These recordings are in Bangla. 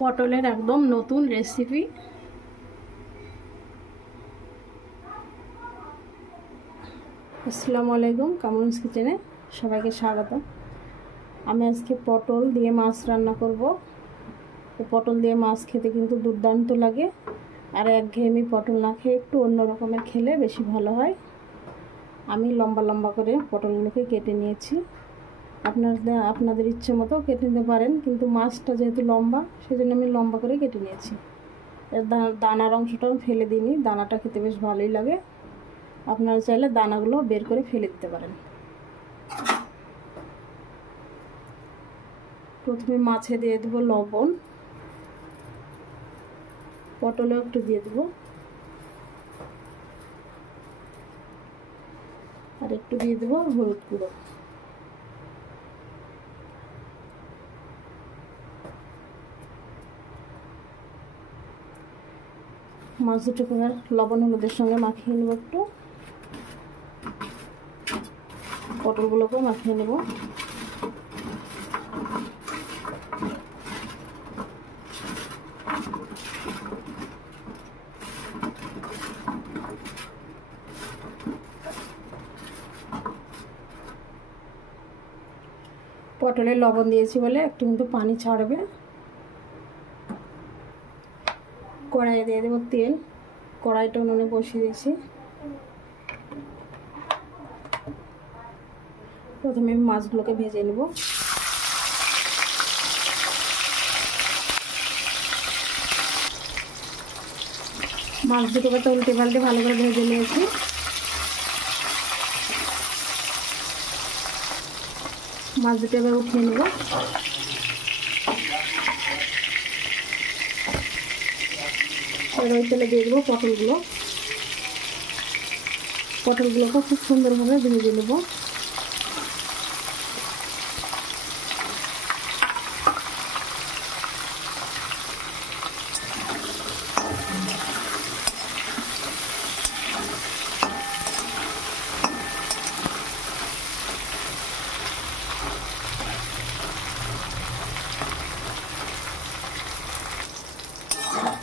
পটলের একদম নতুন রেসিপি। আসসালামু আলাইকুম, কামরুনস কিচেনে সবাইকে স্বাগত। আমি আজকে পটল দিয়ে মাছ রান্না করব। পটল দিয়ে মাছ খেতে কিন্তু দুর্দান্ত লাগে, আর একঘেয়েমি পটল না খেয়ে একটু অন্য রকমের খেলে বেশি ভালো হয়। আমি লম্বা লম্বা করে পটলগুলোকে কেটে নিয়েছি। আপনাদের ইচ্ছে মতো কেটে নিতে পারেন, কিন্তু মাছটা যেহেতু লম্বা সেজন্য আমি লম্বা করে কেটে নিয়েছি। এর দানার অংশটাও ফেলে দিইনি, দানাটা খেতে বেশ ভালোই লাগে। আপনারা চাইলে দানাগুলো বের করে ফেলে দিতে পারেন। প্রথমে মাছে দিয়ে দেবো লবণ, পটলেও একটু দিয়ে দেবো, আর একটু দিয়ে দেবো হলুদ গুঁড়ো। মাছ দুটোকে লবণ হলুদের সঙ্গে মাখিয়ে নেব, একটু পটলগুলোকেও মাখিয়ে নেব। পটলে লবণ দিয়েছি বলে একটু কিন্তু পানি ছাড়বে। কড়াইয়ে দিয়ে দেবো তেল। কড়াইটা উনুনে বসিয়ে দিয়েছি। প্রথমে আমি মাছগুলোকে ভেজে নেব। মাছ দুটোকে তো উল্টে পাল্টে ভালো করে ভেজে নিয়েছি। মাছ দুটো এবার উঠিয়ে নেব। এবার ওই তেলে দিয়ে দেবো পটলগুলোকে খুব সুন্দরভাবে ভেজে নেব।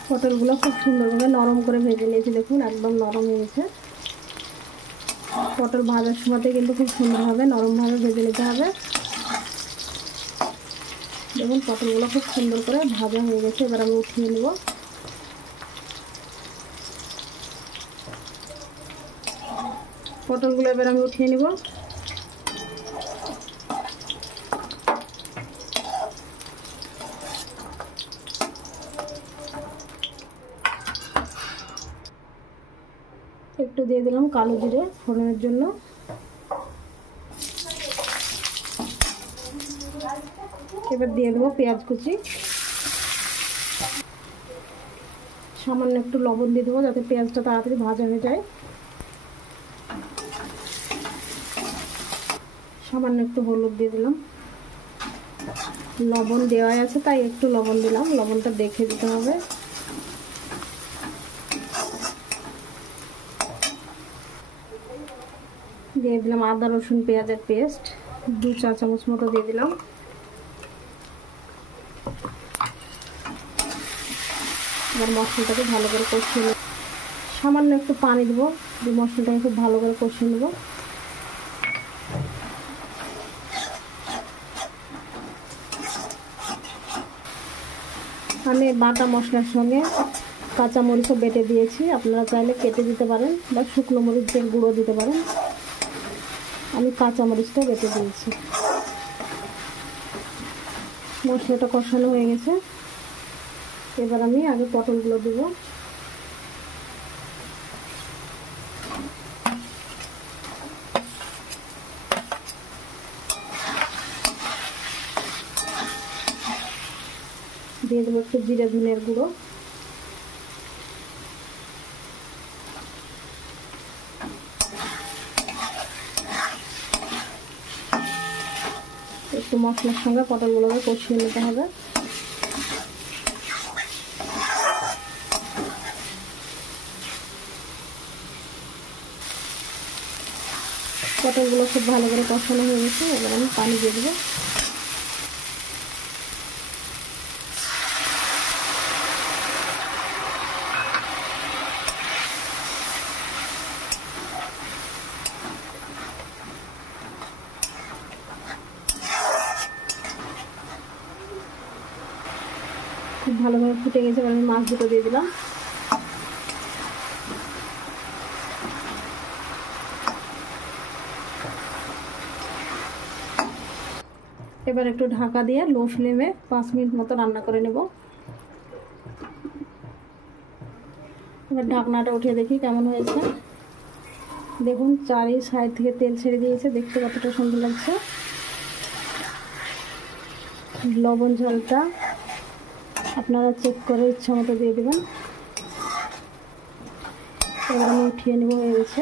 পটলগুলো খুব সুন্দরভাবে নরম করে ভেজে নিয়েছি, দেখুন একদম নরম হয়েছে। পটল ভাজার সময়তে কিন্তু খুব সুন্দরভাবে নরমভাবে ভেজে নিতে হবে। দেখুন পটলগুলো খুব সুন্দর করে ভাজা হয়ে গেছে। এবার আমি উঠিয়ে নেব। পটলগুলো এবার আমি উঠিয়ে নেব। একটু দিয়ে দিলাম কালো জিরে ফোড়নের জন্য। এবার দিয়ে দেবো পেঁয়াজ কুচি। সামান্য একটু লবণ দিয়ে দেবো যাতে পেঁয়াজটা তাড়াতাড়ি ভাজা হয়ে যায়। সামান্য একটু হলুদ দিয়ে দিলাম। লবণ দেওয়াই আছে তাই একটু লবণ দিলাম, লবণটা দেখে দিতে হবে। দিয়ে দিলাম আদা রসুন পেঁয়াজের পেস্ট 2 চা চামচ মতো দিয়ে দিলাম। এবার মশলাটাকে ভালো করে কষিয়ে নেব। সামান্য একটু পানি দেবো, দিয়ে মশলাটাকে খুব ভালো করে কষিয়ে নেব। আমি বাটা মশলার সঙ্গে কাঁচা মরিচও বেটে দিয়েছি, আপনারা চাইলে কেটে দিতে পারেন বা শুকনো মরিচের গুঁড়ো দিতে পারেন। আমি কাঁচা মরিচটা বেটে দিয়েছি। মশলাটা কষানো হয়ে গেছে। এবার আমি আগে পটলগুলো দেব। দিয়ে দেবো একটু জিরে ধনের গুঁড়ো, একটু মশলার সঙ্গে পটলগুলোকে কষিয়ে নিতে হবে। পটলগুলো খুব ভালো করে কষানো হয়ে গেছে। এবার আমি পানি দিয়ে দেবো। খুব ভালোভাবে ফুটে গেছে, এবার আমি মাছ দুটো দিয়ে দিলাম। এবার একটু ঢাকা দিয়ে লো ফ্লেমে 5 মিনিট মতো রান্না করে নেব। এবার ঢাকনাটা উঠিয়ে দেখি কেমন হয়েছে। দেখুন চারি সাইড থেকে তেল ছেড়ে দিয়েছে, দেখতে কতটা সুন্দর লাগছে। লবণ ঝালটা আপনারা চেক করে ইচ্ছা মতো দিয়ে দেবেন। এবার আমি উঠিয়ে নেব, হয়ে গেছে।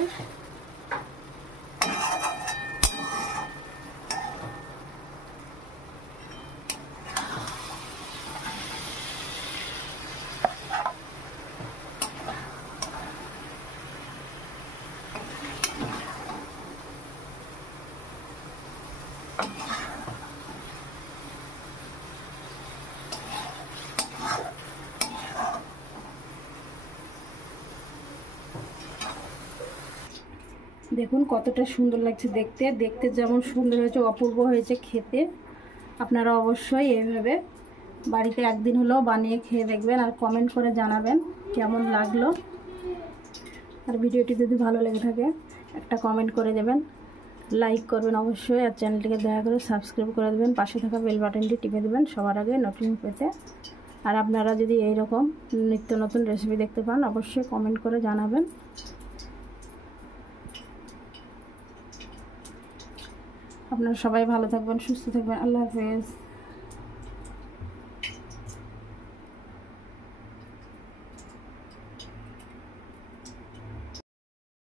দেখুন কতটা সুন্দর লাগছে দেখতে, দেখতে যেমন সুন্দর হয়েছে অপূর্ব হয়েছে খেতে। আপনারা অবশ্যই এইভাবে বাড়িতে একদিন হলেও বানিয়ে খেয়ে দেখবেন আর কমেন্ট করে জানাবেন কেমন লাগলো। আর ভিডিওটি যদি ভালো লেগে থাকে একটা কমেন্ট করে দেবেন, লাইক করবেন অবশ্যই, আর চ্যানেলটিকে দয়া করে সাবস্ক্রাইব করে দেবেন, পাশে থাকা বেল বাটনটি টিপে দেবেন সবার আগে নতুন পেতে। আর আপনারা যদি এইরকম নিত্য নতুন রেসিপি দেখতে পান অবশ্যই কমেন্ট করে জানাবেন। আপনারা সবাই ভালো থাকবেন, সুস্থ থাকবেন। আল্লাহ হাফেজ।